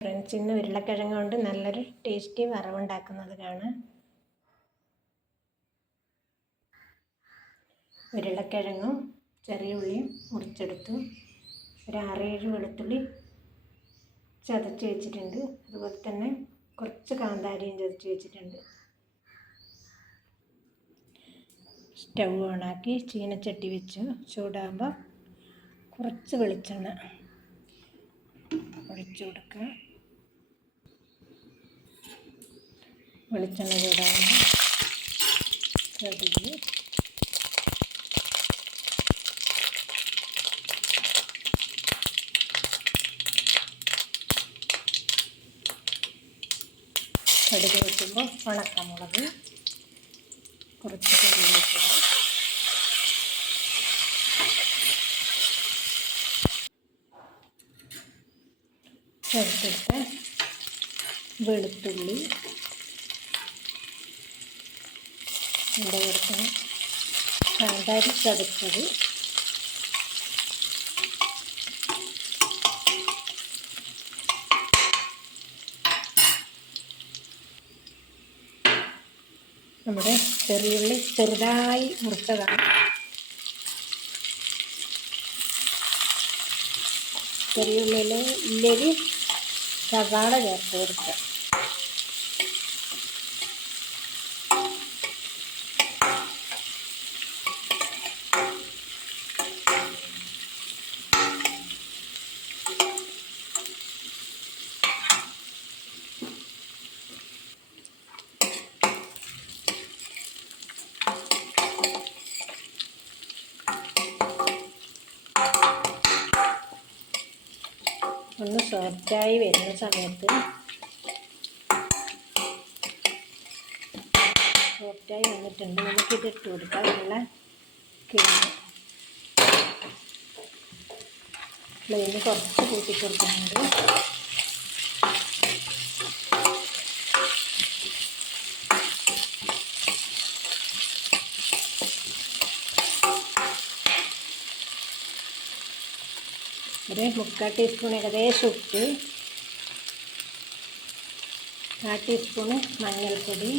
Friends ഇന്ന് ഉരുളക്കിഴങ്ങ് കൊണ്ട് നല്ലൊരു ടേസ്റ്റി വറവുണ്ടാക്കുന്നത് കാണാം. ഉരുളക്കിഴങ്ങും ചെറിയ ഉള്ളിയും മുറിച്ചെടുത്തു. ഒരു ആറേഴ് വെളുത്തുള്ളി ചതച്ച് വെച്ചിട്ടുണ്ട്. അതുപോലെ തന്നെ കുറച്ച് കാന്താരിയും ചതച്ച് വെച്ചിട്ടുണ്ട്. സ്റ്റൗ ഓണാക്കി ചീനച്ചട്ടി വെച്ചു. ചൂടാകുമ്പോൾ കുറച്ച് വെളിച്ചെണ്ണ ഒഴിച്ചു കൊടുക്കുക വെളിച്ചെണ്ണ ചൂടാകുന്നു കടുക്. കടുക് വെക്കുമ്പോൾ ഉണക്കമുളക്. കുറച്ച് കറിവേപ്പില. ചേർത്തെടുത്ത വെളുത്തുള്ളി. ഇവിടെ കൊടുക്കണം കാന്താരി ചതച്ചത്. നമ്മുടെ ചെറിയുള്ളി ചെറുതായി മുറിച്ചതാണ് ചെറിയുള്ളിയിൽ ഇല്ലെങ്കിൽ സവാള ചേർത്ത് കൊടുക്കുക ഒന്ന് സോഫ്റ്റായി വരുന്ന സമയത്ത് സോഫ്റ്റായി വന്നിട്ടുണ്ട്. നമുക്കിത് ഇട്ട് കൊടുക്കാം. നല്ല കിഴങ്ങ് ഫ്ലെയിം കുറച്ച് കൂട്ടി കൊടുക്കുന്നുണ്ട് ഒരു മുക്കാൽ ടീസ്പൂൺ ഏകദേശം ഉപ്പ് കാൽ ടീസ്പൂണ് മഞ്ഞൾപ്പൊടി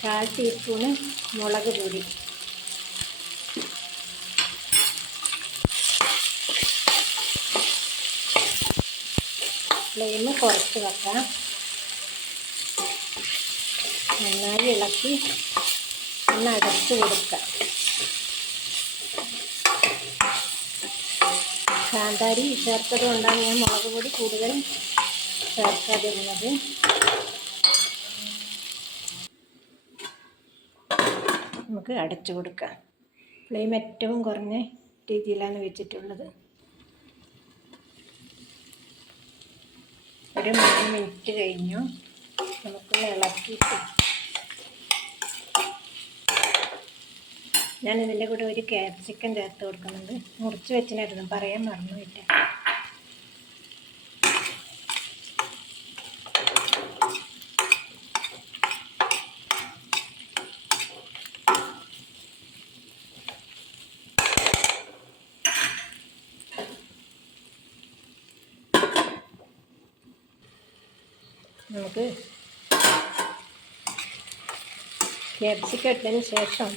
കാൽ ടീസ്പൂണ് മുളക് പൊടി. ഫ്ലെയിം കുറച്ച് വെക്കാം. നന്നായി ഇളക്കി ഒന്ന് അടച്ചു കൊടുക്കാം. കാന്താരി ചേർത്തത് കൊണ്ടാണ് ഞാൻ മുളക് പൊടി കൂടുതൽ ചേർക്കാതിരുന്നത്. നമുക്ക് അടച്ചു കൊടുക്കാം. ഫ്ലെയിം ഏറ്റവും കുറഞ്ഞ രീതിയിലാണ് വെച്ചിട്ടുള്ളത്. ഒരു മൂന്ന് മിനിറ്റ് കഴിഞ്ഞു. നമുക്ക് ഇളക്കിയിട്ട് ഞാൻ ഇതിന്റെ കൂടെ ഒരു ക്യാപ്സിക്കം ചേർത്ത് കൊടുക്കുന്നുണ്ട്. മുറിച്ച് വെച്ചിനായിരുന്നു. പറയാൻ മറന്നു മറന്നുമില്ല നമുക്ക് ക്യാപ്സിക്കം ഇട്ടതിന് ശേഷം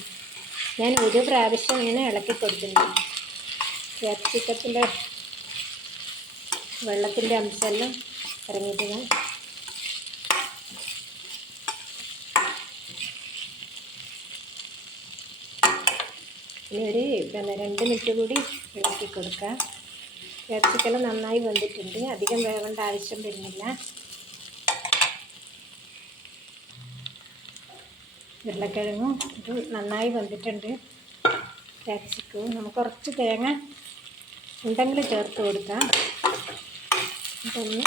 ഞാൻ ഒരു പ്രാവശ്യം ഇങ്ങനെ ഇളക്കി കൊടുക്കുന്നു ക്യാപ്സിക്കത്തിന്റെ വെള്ളത്തിന്റെ അംശമെല്ലാം ഇറങ്ങിയിട്ട് ഇനി ഒരു പിന്നെ രണ്ട് മിനിറ്റ് കൂടി ഇളക്കി കൊടുക്കുക ക്യാപ്സിക്കെല്ലാം നന്നായി വെന്തിട്ടുണ്ട്. അധികം വേവേണ്ട ആവശ്യം വരുന്നില്ല. ഉരുളക്കിഴങ്ങും ഇത് നന്നായി വന്നിട്ടുണ്ട്. ക്യാപ്സിക്കവും. നമുക്ക് കുറച്ച് തേങ്ങ ഉണ്ടെങ്കിൽ ചേർത്ത് കൊടുക്കാം. ഇതൊന്ന്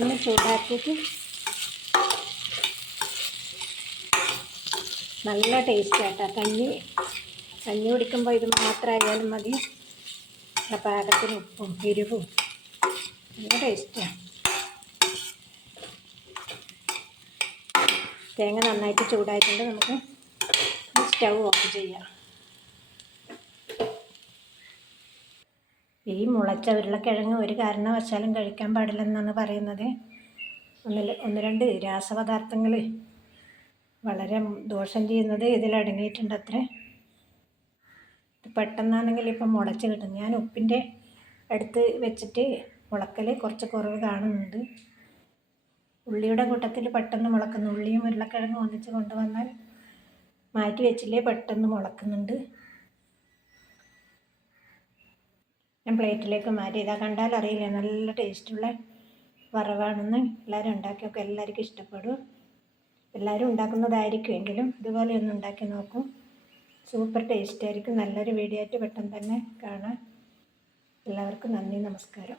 ഒന്ന് ചൂടാക്കിയിട്ട് നല്ല ടേസ്റ്റ് ആട്ടോ. കഞ്ഞി കഞ്ഞി കുടിക്കുമ്പോൾ ഇത് മാത്രമായാലും മതി. പാകത്തിന് ഉപ്പും എരിവും. നല്ല ടേസ്റ്റാണ് തേങ്ങ നന്നായിട്ട് ചൂടായിട്ടുണ്ട്. നമുക്ക് സ്റ്റൗ ഓഫ് ചെയ്യാം. ഈ മുളച്ച ഉരുളക്കിഴങ്ങ് ഒരു കാരണവശാലും കഴിക്കാൻ പാടില്ലെന്നാണ് പറയുന്നത്. ഒന്നിൽ ഒന്ന് രണ്ട് രാസപദാർത്ഥങ്ങൾ വളരെ ദോഷം ചെയ്യുന്നത് ഇതിലടങ്ങിയിട്ടുണ്ട് അത്രേ. പെട്ടെന്നാണെങ്കിൽ ഇപ്പം മുളച്ച് കിട്ടും. ഞാൻ ഉപ്പിന്റെ അടുത്ത് വെച്ചിട്ട് മുളക്കൽ കുറച്ച് കുറവ് കാണുന്നുണ്ട്. ഉള്ളിയുടെ കൂട്ടത്തിൽ പെട്ടെന്ന് മുളക്കുന്നു. ഉള്ളിയും ഉരുളക്കിഴങ്ങും ഒന്നിച്ച് കൊണ്ടുവന്നാൽ മാറ്റി വെച്ചില്ലേ? പെട്ടെന്ന് മുളക്കുന്നുണ്ട്. ഞാൻ പ്ലേറ്റിലേക്ക് മാറ്റി. ഇതാ കണ്ടാൽ അറിയില്ല? നല്ല ടേസ്റ്റുള്ള വറവാണെന്ന് എല്ലാവരും ഉണ്ടാക്കി നോക്കും. എല്ലാവർക്കും ഇഷ്ടപ്പെടും. എല്ലാവരും ഉണ്ടാക്കുന്നതായിരിക്കുമെങ്കിലും ഇതുപോലെ ഒന്ന് ഉണ്ടാക്കി നോക്കും. സൂപ്പർ ടേസ്റ്റ് ആയിരിക്കും. നല്ലൊരു വീഡിയോ ആയിട്ട് പെട്ടെന്ന് തന്നെ കാണാം. എല്ലാവർക്കും നന്ദി നമസ്കാരം.